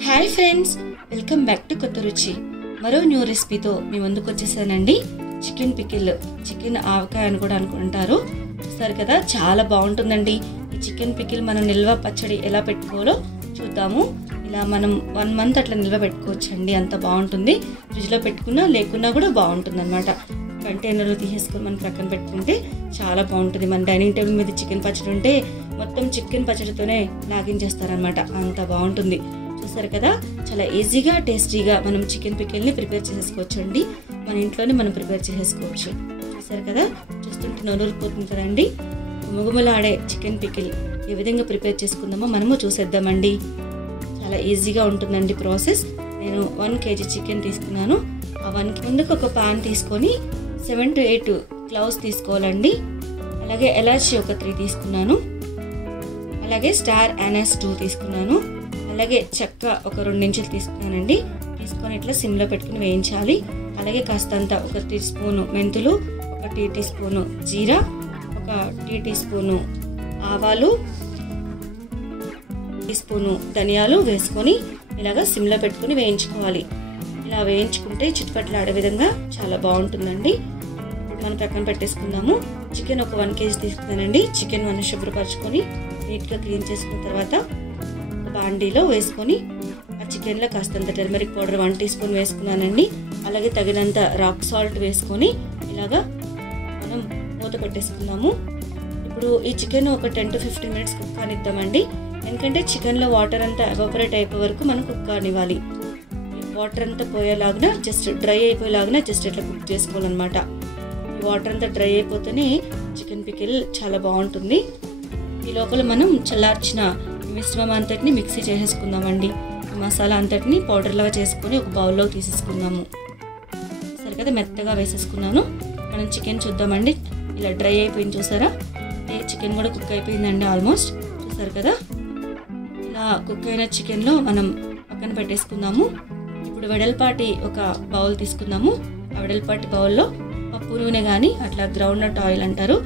Hi friends, welcome back to కొత్త రుచి. మరో న్యూ రెసిపీతో మీ ముందుకు వచ్చేసానండి. చికెన్ పికిల్, చికెన్ ఆవకాయ అని కూడా అనుకుంటారు. చూస్తారు కదా, చాలా బాగుంటుందండి ఈ చికెన్ పికిల్. మనం నిల్వ పచ్చడి ఎలా పెట్టుకోవాలో చూద్దాము. ఇలా మనం 1 మంత్ అట్లా నిల్వ పెట్టుకోవచ్చండి, అంత బాగుంటుంది. ఫ్రిడ్జ్లో పెట్టుకున్నా లేకున్నా కూడా బాగుంటుంది అనమాట. కంటైనర్లో తీసేసుకొని మనం ప్రక్కన పెట్టుకుంటే చాలా బాగుంటుంది. మన డైనింగ్ టేబుల్ మీద చికెన్ పచ్చడి ఉంటే మొత్తం చికెన్ పచ్చడితోనే లాగించేస్తారనమాట, అంత బాగుంటుంది. చూసారు కదా, చాలా ఈజీగా టేస్టీగా మనం చికెన్ పికిల్ని ప్రిపేర్ చేసేసుకోవచ్చు అండి. మన ఇంట్లోనే మనం ప్రిపేర్ చేసేసుకోవచ్చు. చూసారు కదా, చూస్తుంటే నోరూరిపోతుంది కదండి. గుమగుమలాడే చికెన్ పికిల్ ఏ విధంగా ప్రిపేర్ చేసుకుందామో మనము చూసేద్దామండి. చాలా ఈజీగా ఉంటుందండి ప్రాసెస్. నేను 1 kg చికెన్ తీసుకున్నాను. ఆ 1 ముందుకు ఒక పాన్ తీసుకొని 7 to 8 క్లౌస్ తీసుకోవాలండి. అలాగే ఎలాచి ఒక 3 తీసుకున్నాను. అలాగే స్టార్ యానస్ 2 తీసుకున్నాను. అలాగే చెక్క ఒక 2 ఇంచులు తీసుకున్నానండి. తీసుకొని ఇట్లా సిమ్లో పెట్టుకుని వేయించాలి. అలాగే కాస్తంత ఒక టీ స్పూను మెంతులు, ఒక టీ స్పూను జీరా, ఒక టీ స్పూను ఆవాలు, టీ స్పూను ధనియాలు వేసుకొని ఇలాగా సిమ్లో పెట్టుకుని వేయించుకోవాలి. ఇలా వేయించుకుంటే చిట్పట్లాడే విధంగా చాలా బాగుంటుందండి. మనం ప్రక్కన పెట్టేసుకుందాము. చికెన్ ఒక 1 kg తీసుకున్నానండి. చికెన్ మనం శుభ్రపరచుకొని నీట్గా క్లీన్ చేసుకున్న తర్వాత బాండీలో వేసుకొని ఆ చికెన్లో కాస్తంత టర్మరిక్ పౌడర్ 1 టీ స్పూన్ వేసుకున్నానండి. అలాగే తగినంత రాక్ సాల్ట్ వేసుకొని ఇలాగా మనం మూత పెట్టేసుకుందాము. ఇప్పుడు ఈ చికెన్ ఒక 10 to 15 minutes కుక్ కానిద్దామండి. ఎందుకంటే చికెన్లో వాటర్ అంతా ఎవాపరేట్ అయిపోయే వరకు మనం కుక్ కానివ్వాలి. వాటర్ అంతా పోయేలాగా జస్ట్ డ్రై అయిపోయేలాగా జస్ట్ ఇట్లా కుక్ చేసుకోవాలన్నమాట. ఈ వాటర్ అంతా డ్రై అయిపోతేనే చికెన్ పికిల్ చాలా బాగుంటుంది. ఈ లోపల మనం చల్లార్చిన మిశ్రమం అంతటిని మిక్సీ చేసేసుకుందామండి. మసాలా అంతటిని పౌడర్లాగా చేసుకొని ఒక బౌల్లో తీసేసుకుందాము. సరే కదా, మెత్తగా వేసేసుకున్నాను. మనం చికెన్ చూద్దామండి. ఇలా డ్రై అయిపోయింది చూసారా, చికెన్ కూడా కుక్ అయిపోయిందండి ఆల్మోస్ట్. చూసారు కదా, ఇలా కుక్ అయిన చికెన్లో మనం పక్కన పెట్టేసుకుందాము. ఇప్పుడు వెడల్పాటి ఒక బౌల్ తీసుకుందాము. ఆ వెడల్పాటి బౌల్లో పప్పు నూనె కానీ అట్లా గ్రౌండ్ నట్ ఆయిల్ అంటారు,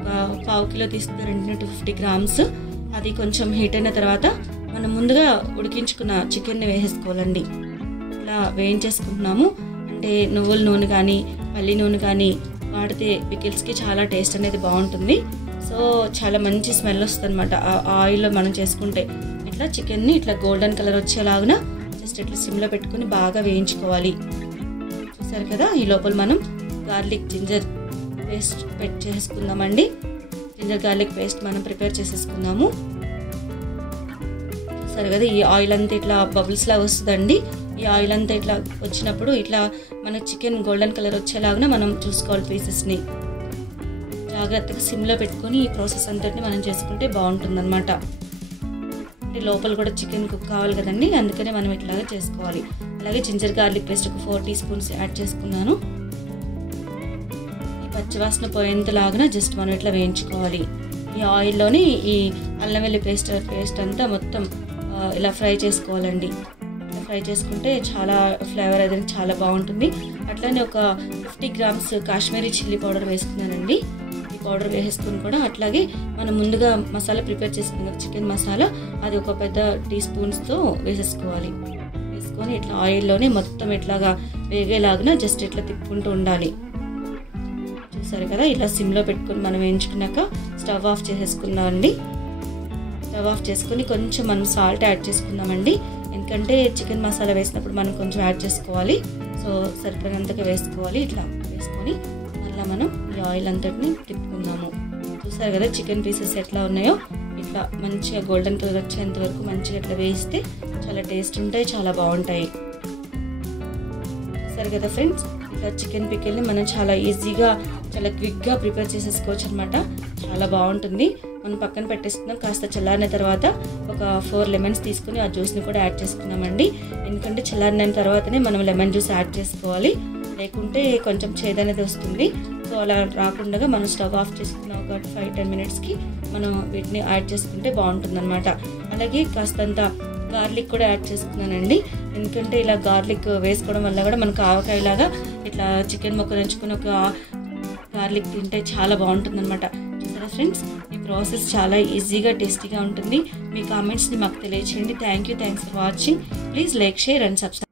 ఒక 1/2 కిలో తీసుకున్నారండి, 250 grams. అది కొంచెం హీట్ అయిన తర్వాత మనం ముందుగా ఉడికించుకున్న చికెన్ని వేసేసుకోవాలండి. ఇట్లా వేయించేసుకుంటున్నాము. అంటే నువ్వుల నూనె కానీ పల్లి నూనె కానీ వాడితే పికిల్స్కి చాలా టేస్ట్ అనేది బాగుంటుంది. సో చాలా మంచి స్మెల్ వస్తుంది అనమాట ఆ ఆయిల్లో మనం చేసుకుంటే. ఇట్లా చికెన్ని ఇట్లా గోల్డెన్ కలర్ వచ్చేలాగా జస్ట్ ఇట్లా సిమ్లో పెట్టుకుని బాగా వేయించుకోవాలి. చూసారు కదా, ఈ లోపల మనం గార్లిక్ జింజర్ పేస్ట్ చేసుకుందామండి. జింజర్ గార్లిక్ పేస్ట్ మనం ప్రిపేర్ చేసేసుకుందాము. సరే కదా, ఈ ఆయిల్ అంతా ఇట్లా బబుల్స్ లాగా వస్తుందండి. ఈ ఆయిల్ అంతా ఇట్లా వచ్చినప్పుడు ఇట్లా మన చికెన్ గోల్డెన్ కలర్ వచ్చేలాగా మనం చూసుకోవాలి. పీసెస్ని జాగ్రత్తగా సిమ్లో పెట్టుకొని ఈ ప్రాసెస్ అంతటిని మనం చేసుకుంటే బాగుంటుందన్నమాట. అంటే లోపల కూడా చికెన్ కుక్ కావాలి కదండి, అందుకనే మనం ఇట్లాగా చేసుకోవాలి. అలాగే జింజర్ గార్లిక్ పేస్ట్ ఒక 4 teaspoons యాడ్ చేసుకున్నాను. పచ్చివాసన పోయేంతలాగా జస్ట్ మనం ఇట్లా వేయించుకోవాలి. ఈ ఆయిల్లోని ఈ అల్లం వెల్లుల్లి పేస్ట్ అంతా మొత్తం ఇలా ఫ్రై చేసుకోవాలండి. ఇలా ఫ్రై చేసుకుంటే చాలా ఫ్లేవర్ అనేది చాలా బాగుంటుంది. అట్లానే ఒక 50 grams కాశ్మీరీ చిల్లీ పౌడర్ వేసుకున్నానండి. ఈ పౌడర్ వేసుకుని కూడా అట్లాగే మనం ముందుగా మసాలా ప్రిపేర్ చేసుకున్న చికెన్ మసాలా అది ఒక పెద్ద టీస్పూన్స్తో వేసేసుకోవాలి. వేసుకొని ఇట్లా ఆయిల్లోనే మొత్తం ఇట్లాగా వేగేలాగా జస్ట్ ఇట్లా తిప్పుకుంటూ ఉండాలి. చూసారు కదా, ఇలా సిమ్లో పెట్టుకుని మనం వేయించుకున్నాక స్టవ్ ఆఫ్ చేసేసుకుందామండి. స్టవ్ ఆఫ్ చేసుకుని కొంచెం మనం సాల్ట్ యాడ్ చేసుకుందామండి. ఎందుకంటే చికెన్ మసాలా వేసినప్పుడు మనం కొంచెం యాడ్ చేసుకోవాలి. సో సరిపడినంతగా వేసుకోవాలి. ఇట్లా వేసుకొని మళ్ళీ మనం ఈ ఆయిల్ అంతటిని తిప్పుకుందాము. చూసారు కదా, చికెన్ పీసెస్ ఎట్లా ఉన్నాయో ఇట్లా మంచిగా గోల్డెన్ కలర్ వచ్చేంత వరకు మంచిగా ఇట్లా వేయిస్తే చాలా టేస్ట్ ఉంటాయి, చాలా బాగుంటాయి. చూసారు కదా ఫ్రెండ్స్, ఇట్లా చికెన్ పికిల్ని మనం చాలా ఈజీగా చాలా క్విక్గా ప్రిపేర్ చేసేసుకోవచ్చు అనమాట. చాలా బాగుంటుంది. మనం పక్కన పెట్టేసుకున్నాం. కాస్త చల్లారిన తర్వాత ఒక 4 lemons తీసుకుని ఆ జ్యూస్ని కూడా యాడ్ చేసుకున్నామండి. ఎందుకంటే చల్లారిన తర్వాతనే మనం లెమన్ జ్యూస్ యాడ్ చేసుకోవాలి, లేకుంటే కొంచెం చేదనేది వస్తుంది. సో అలా రాకుండా మనం స్టవ్ ఆఫ్ చేసుకున్న ఒక 5-10 minutesకి మనం వీటిని యాడ్ చేసుకుంటే బాగుంటుంది అనమాట. అలాగే కాస్తంత గార్లిక్ కూడా యాడ్ చేసుకున్నానండి. ఎందుకంటే ఇలా గార్లిక్ వేసుకోవడం వల్ల కూడా మనకు ఆవకాయలాగా ఇట్లా చికెన్ ముక్క నంచుకుని ఒక గార్లిక్ తింటే చాలా బాగుంటుంది అనమాట. చూసారా ఫ్రెండ్స్, ఈ ప్రాసెస్ చాలా ఈజీగా టేస్టీగా ఉంటుంది. మీ కామెంట్స్ని మాకు తెలియచేయండి. Thanks for watching. Please like, share and subscribe.